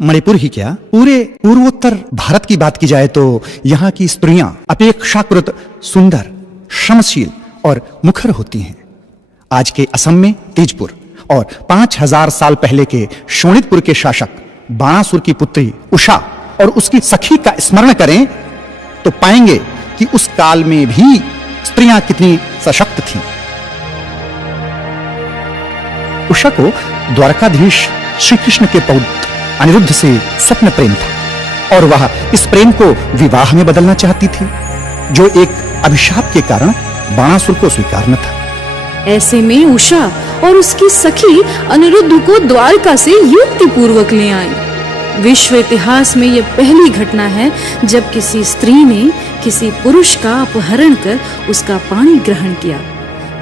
मणिपुर ही क्या, पूरे पूर्वोत्तर भारत की बात की जाए तो यहाँ की स्त्रियां अपेक्षाकृत सुंदर, श्रमशील और मुखर होती हैं। आज के असम में तेजपुर और 5000 साल पहले के शोणितपुर के शासक बाणासुर की पुत्री उषा और उसकी सखी का स्मरण करें तो पाएंगे कि उस काल में भी स्त्रियां कितनी सशक्त थीं। उषा को द्वारकाधीश श्री कृष्ण के पौत्र अनिरुद्ध से स्वप्न प्रेम था और वह इस प्रेम को विवाह में बदलना चाहती थी, जो एक अभिशाप के कारण बाणासुर को स्वीकार न था। ऐसे में उषा और उसकी सखी अनिरुद्ध को द्वारका से युक्ति पूर्वक ले आई। विश्व इतिहास में यह पहली घटना है जब किसी स्त्री ने किसी पुरुष का अपहरण कर उसका पाणी ग्रहण किया।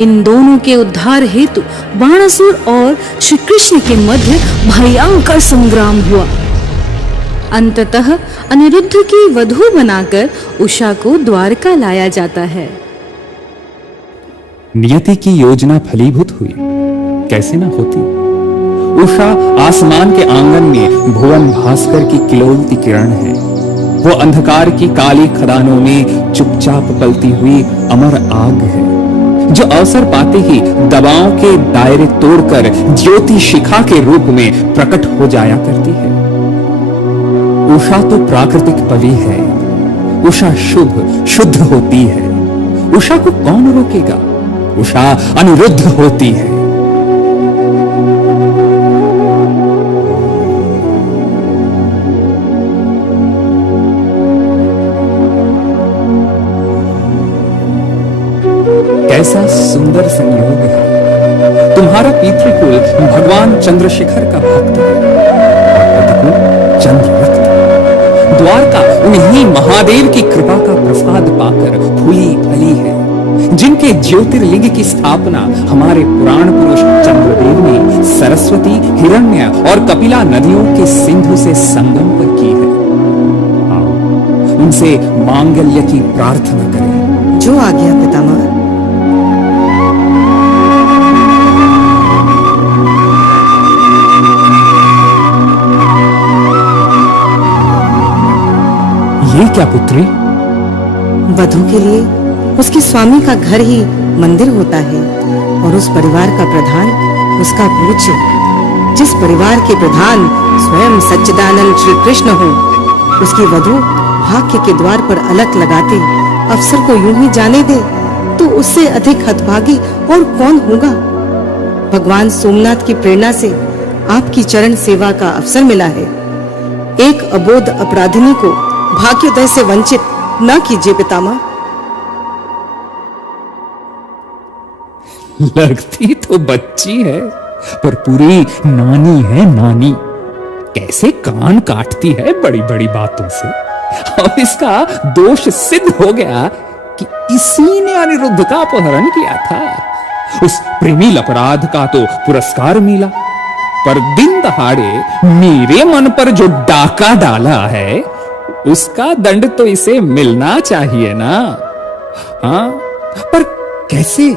इन दोनों के उद्धार हेतु बाणासुर और श्री कृष्ण के मध्य भयंकर संग्राम हुआ। अंततः अनिरुद्ध की वधू बनाकर उषा को द्वारका लाया जाता है। नियति की योजना फलीभूत हुई, कैसे ना होती। उषा आसमान के आंगन में भुवन भास्कर की किलोलती किरण है। वो अंधकार की काली खदानों में चुपचाप पलती हुई अमर आग है, जो अवसर पाते ही दबाव के दायरे तोड़कर ज्योति शिखा के रूप में प्रकट हो जाया करती है। उषा तो प्राकृतिक पवी है। उषा शुभ शुद्ध होती है। उषा को कौन रोकेगा? उषा अनिरुद्ध होती है। कैसा सुंदर संयोग है। तुम्हारा पितृकुल भगवान चंद्रशेखर का भक्त है और प्रतिकुल चंद्ररक्त। द्वारका उन्हीं महादेव की कृपा का प्रसाद पाकर फूली फली है, जिनके ज्योतिर्लिंग की स्थापना हमारे पुराण पुरुष चंद्रदेव ने सरस्वती, हिरण्य और कपिला नदियों के सिंधु से संगम पर की है। आओ उनसे मांगल्य की प्रार्थना करें। जो आज्ञा पितामह। ये क्या पुत्री? वधू के लिए उसके स्वामी का घर ही मंदिर होता है और उस परिवार का प्रधान उसका पूज्य। जिस परिवार के प्रधान स्वयं सच्चिदानंद श्री कृष्ण हो, उसकी वधू भाग्य के द्वार पर अलख लगाते अवसर को यूं ही जाने दे तो उससे अधिक हतभागी और कौन होगा। भगवान सोमनाथ की प्रेरणा से आपकी चरण सेवा का अवसर मिला है। एक अबोध अपराधिनी को भाग्योदय से वंचित न कीजिए पितामह। लगती तो बच्ची है पर पूरी नानी है, नानी। कैसे कान काटती है बड़ी बड़ी बातों से। और इसका दोष सिद्ध हो गया कि इसी ने अनिरुद्ध का अपहरण किया था। उस प्रेमी अपराध का तो पुरस्कार मिला, पर दिन दहाड़े मेरे मन पर जो डाका डाला है उसका दंड तो इसे मिलना चाहिए ना। हाँ, पर कैसे?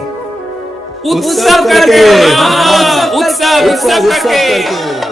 उत्सव करके, उत्सव करके।